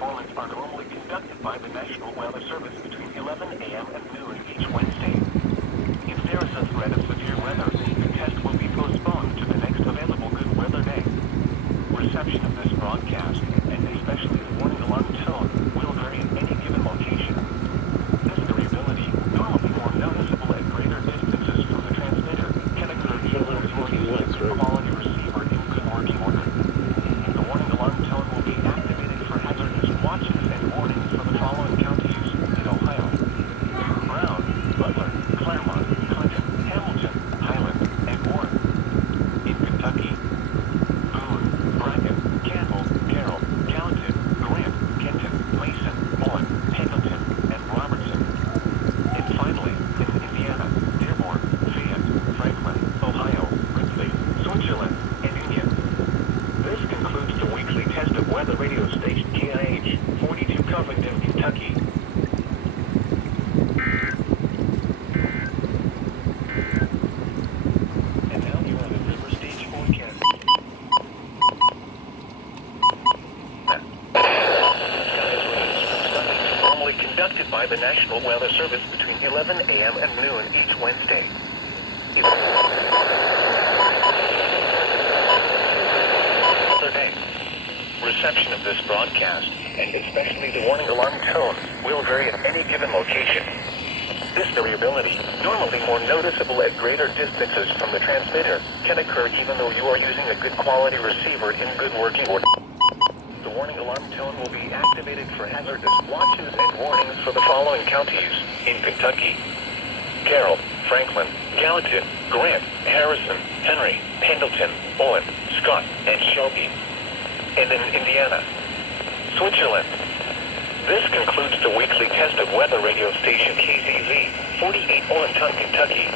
performance are normally conducted by the National Weather Service between 11 a.m. and noon each Wednesday. If there is a threat of severe weather, the test will be postponed to the next available good weather day. Reception of this broadcast, and especially the warning alarm tone, will vary in any given location. This variability, normally more noticeable at greater distances from the transmitter, can occur even though you are using a good quality receiver in good working order. The warning alarm tone will be activated for hazardous watches and warnings for the following counties in Ohio: Brown, Butler, Claremont, Clinton, Hamilton, Highland, and Warren. In Kentucky: Boone, Bracken, Campbell, Carroll, Gallatin, Grant, Kenton, Mason, Bullen, Pendleton, and Robertson. And finally, in Indiana: Dearborn, Fayette, Franklin, Ohio, Ripley, Switzerland, and Union. This concludes the weekly test of weather radio station KIH 42 Covington, Kentucky. And now you are the river stage forecast. Normally conducted by the National Weather Service between 11 a.m. and noon each Wednesday. Other day. Reception of this broadcast, and especially the warning alarm tone, will vary at any given location. This variability, normally more noticeable at greater distances from the transmitter, can occur even though you are using a good quality receiver in good working order. The warning alarm tone will be activated for hazardous watches and warnings for the following counties in Kentucky: Carroll, Franklin, Gallatin, Grant, Harrison, Henry, Pendleton, Owen, Scott, and Shelby. And in Indiana: Switzerland. This concludes the weekly test of weather radio station KZZ, 48 Olenton, Kentucky.